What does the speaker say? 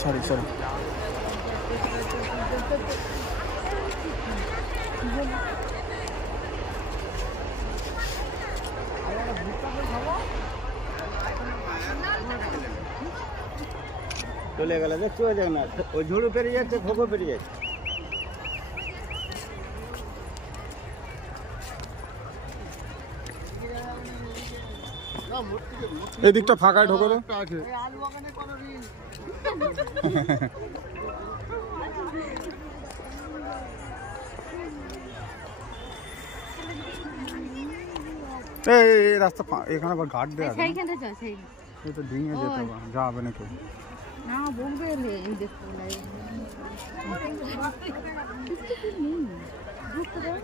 Sorry sorry. চলে গেলে দেখতে দেখ না, ওই ঝুড়ু পেরিয়ে যাচ্ছে, খোকো পেরিয়ে যাচ্ছে। এদিকটা ফাঁকায় ঢোকো তো। এই রাস্তা এখানে আবার গার্ড দেওয়া আছে। সেইখানটা চল, সেই এই তো ডিঙে যেতে হবে, যাবে না কেউ। না বলবে এই দেখো লাই বুঝতে পারো